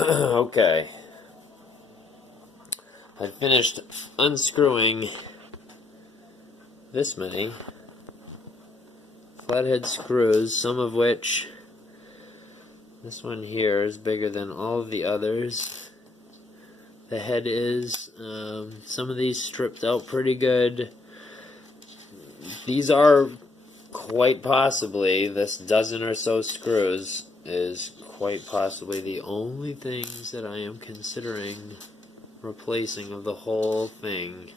Okay. I finished unscrewing this many flathead screws, some of which, this one here is bigger than all of the others. The head is. Some of these stripped out pretty good. These are quite possibly, this dozen or so screws is quite possibly the only things that I am considering replacing of the whole thing,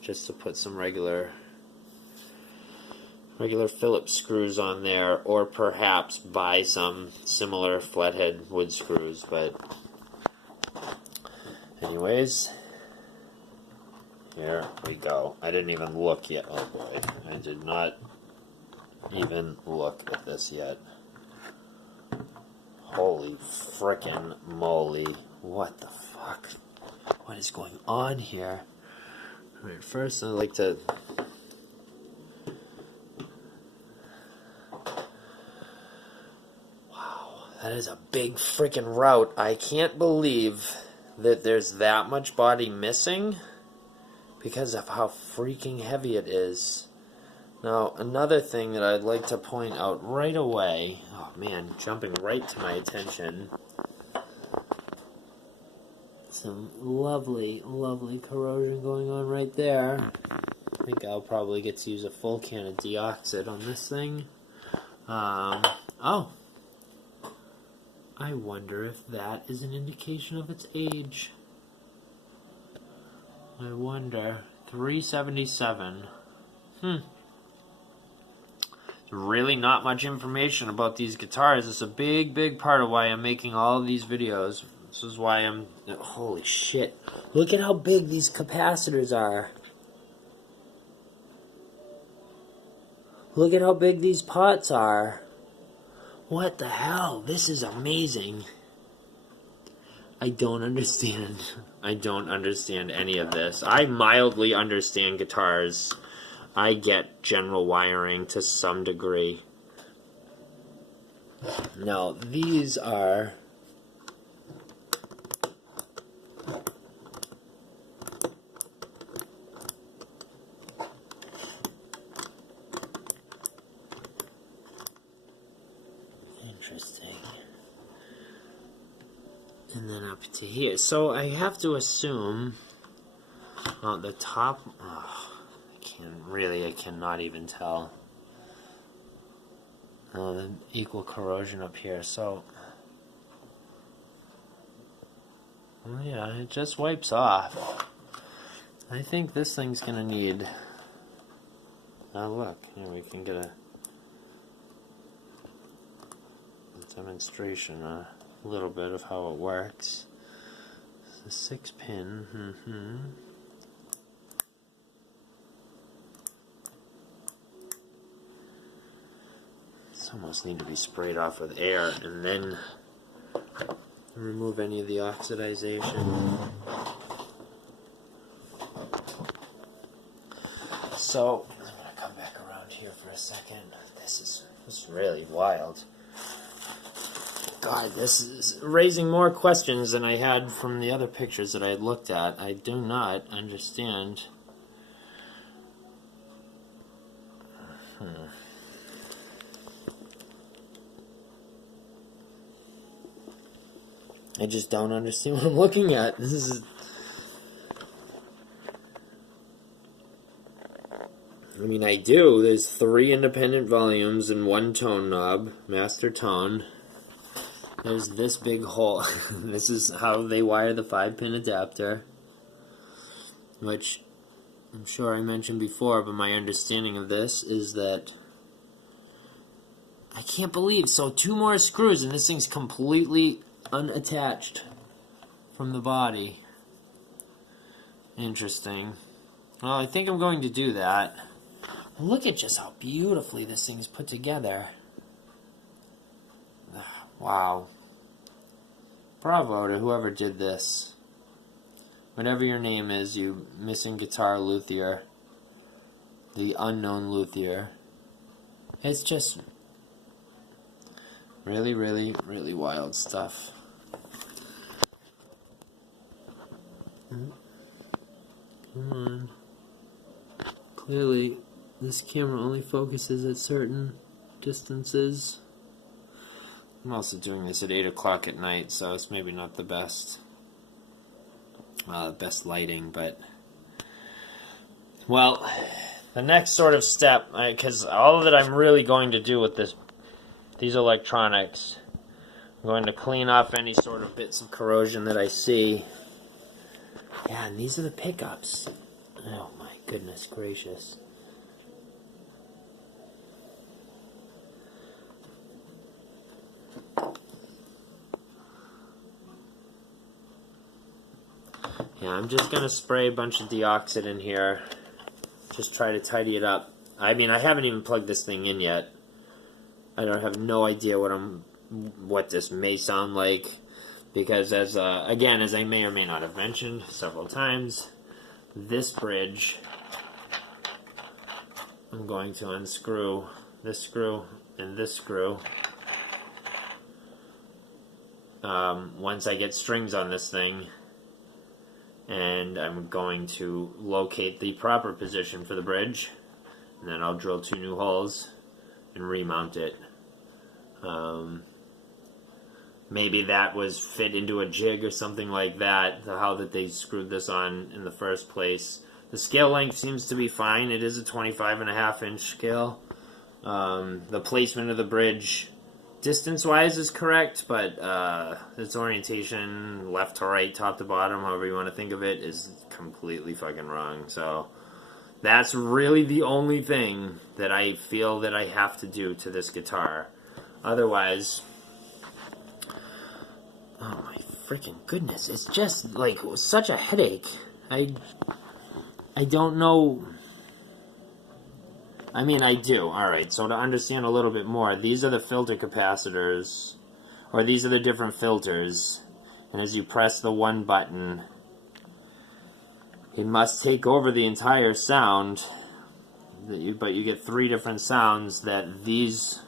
just to put some regular Phillips screws on there, or perhaps buy some similar flathead wood screws. But anyways, here we go. I didn't even look yet. Oh boy, I did not even look at this yet. Holy frickin' moly. What the fuck? What is going on here? Alright, first I'd like to... Wow, that is a big frickin' route. I can't believe that there's that much body missing because of how freaking heavy it is. Now, another thing that I'd like to point out right away, oh man, jumping right to my attention, some lovely, lovely corrosion going on right there. I think I'll probably get to use a full can of deoxit on this thing. Oh, I wonder if that is an indication of its age. I wonder. 377. Really not much information about these guitars. It's a big, big part of why I'm making all of these videos. This is why I'm... Holy shit. Look at how big these capacitors are. Look at how big these pots are. What the hell? This is amazing. I don't understand. I don't understand any of this. I mildly understand guitars. I get general wiring to some degree. Now, these are... Interesting. And then up to here. So I have to assume... the top... I cannot even tell. Equal corrosion up here, so... Well, yeah, it just wipes off. I think this thing's gonna need... Oh, look, here we can get a demonstration, a little bit of how it works. It's a 6-pin, almost need to be sprayed off with air and then remove any of the oxidization. So I'm gonna come back around here for a second. This is really wild. God, this is raising more questions than I had from the other pictures that I had looked at. I do not understand. I just don't understand what I'm looking at. This is... I mean, I do. There's 3 independent volumes and 1 tone knob, master tone. There's this big hole. This is how they wire the 5-pin adapter, which I'm sure I mentioned before, but my understanding of this is that I can't believe. So 2 more screws and this thing's completely unattached from the body. Interesting. Well, I think I'm going to do that. Look at just how beautifully this thing's put together. Wow. Bravo to whoever did this. Whatever your name is, you missing guitar luthier. The unknown luthier. It's just really, really, really wild stuff. Come on. Clearly, this camera only focuses at certain distances. I'm also doing this at 8 o'clock at night, so it's maybe not the best lighting, but... Well, the next sort of step, because all that I'm really going to do with these electronics, I'm going to clean off any sort of bits of corrosion that I see. Yeah, and these are the pickups. Oh my goodness gracious. Yeah, I'm just going to spray a bunch of deoxit in here. Just try to tidy it up. I mean, I haven't even plugged this thing in yet. I don't have no idea what this may sound like, because as I may or may not have mentioned several times, this bridge, I'm going to unscrew this screw and this screw. Once I get strings on this thing, and I'm going to locate the proper position for the bridge, and then I'll drill 2 new holes and remount it. Maybe that was fit into a jig or something like that, how that they screwed this on in the first place. The scale length seems to be fine. It is a 25.5 inch scale. The placement of the bridge distance-wise is correct, but its orientation, left to right, top to bottom, however you want to think of it, is completely fucking wrong. So that's really the only thing that I feel that I have to do to this guitar. Otherwise, oh my freaking goodness, it's just like such a headache. I don't know. I mean, I do. Alright, so to understand a little bit more, these are the filter capacitors, or these are the different filters, and as you press the one button, it must take over the entire sound, but you get 3 different sounds that these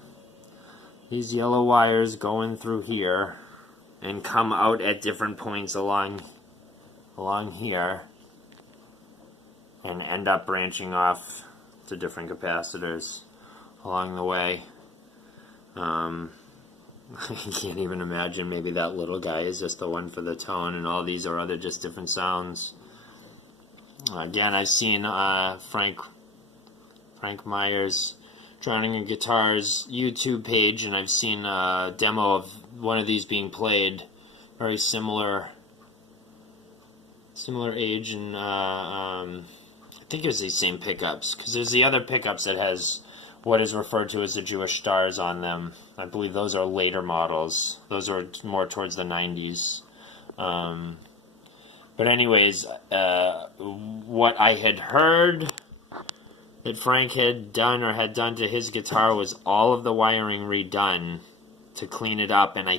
yellow wires go in through here and come out at different points along here and end up branching off to different capacitors along the way. I can't even imagine, maybe that little guy is just the one for the tone, and all these are other just different sounds. Again, I've seen Frank Myers Drowning in Guitars YouTube page, and I've seen a demo of one of these being played, very similar age, and I think it was these same pickups, because there's the other pickups that has what is referred to as the Jewish stars on them. I believe those are later models. Those are more towards the 90s. But anyways, what I had heard that Frank had done to his guitar was all of the wiring redone to clean it up, and I